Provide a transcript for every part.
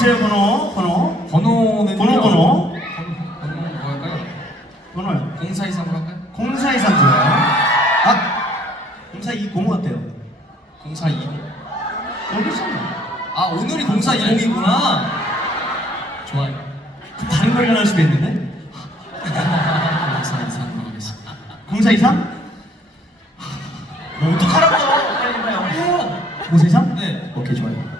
주세요 번호 번호 번호는 번호 번호 번호 뭐 할까요? 번호요 0423으로 할까요? 0423 좋아요 아 0420 어때요? 0420. 여기 있잖아요 아 오늘이 0420이구나. 좋아요. 다른 걸 연할 수도 있는데 0423으로 하겠습니다. 0423? 뭐 어떡하라고 빨리 해봐요 해요 0423? 네. 오케이 좋아요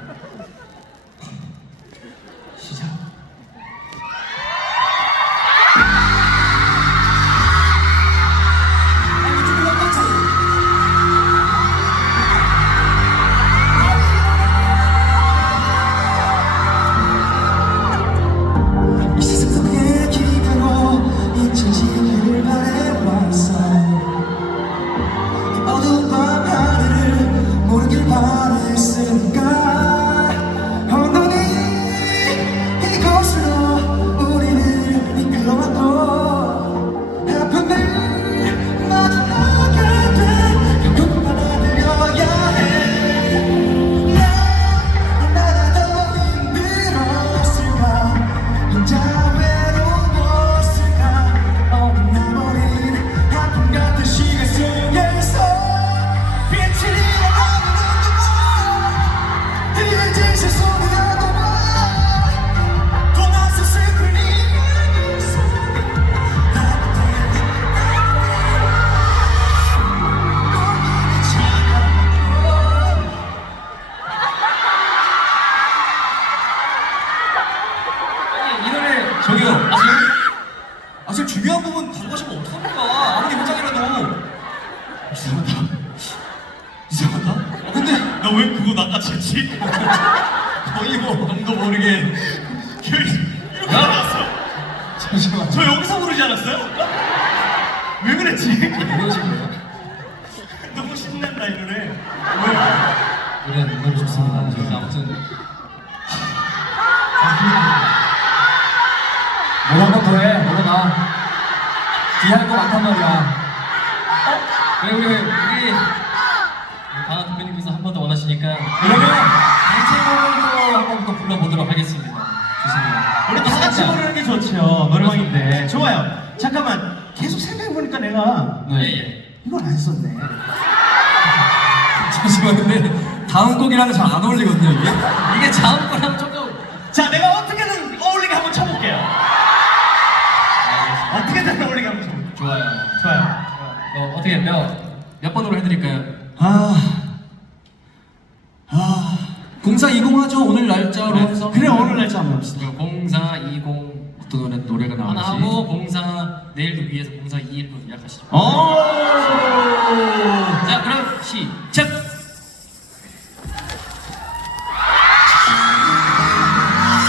중요한 부분 가져가시면 어떡합니까? 아무리 회장이라도 이상하다. 이상하다. 어, 근데 너왜 그거 낚아챘지? 거의 뭐 남도 모르게 이렇게 나왔어 잠시만. 저 여기서 부르지 않았어요? 왜 그랬지? 너무 신난다 이 노래 왜? 노래 노래 좋습니다. 저희 아무튼 뭐한번 더 해, 넘어가. 뒤에 할거 많단 말이야. 그래 우리 우리 강한 대표님께서 한 번 더 원하시니까 그러면 단체곡을 한번 더 불러보도록 하겠습니다. 좋습니다. 우리 다 같이 부르는 게 좋죠 노래방인데 좋아요 잠깐만 계속 생각해 보니까 내가 네. 예. 이걸 안 썼네 잠시만, 근데 다음 곡이랑은 잘안 어울리거든요, 이게. 이게 다음 거랑 조금 자 내가 어울리게 어떻게 몇, 몇 번으로 해드릴까요? 아, 아, 0420 하죠 오늘 날짜로 네. 해서 그래 네. 오늘 날짜 한번 합시다. 그 0420 어떤 노래, 노래가 아, 나오지? 하고 04 내일도 위에서 0421로 예약하시죠. 어. 자 그럼 시작.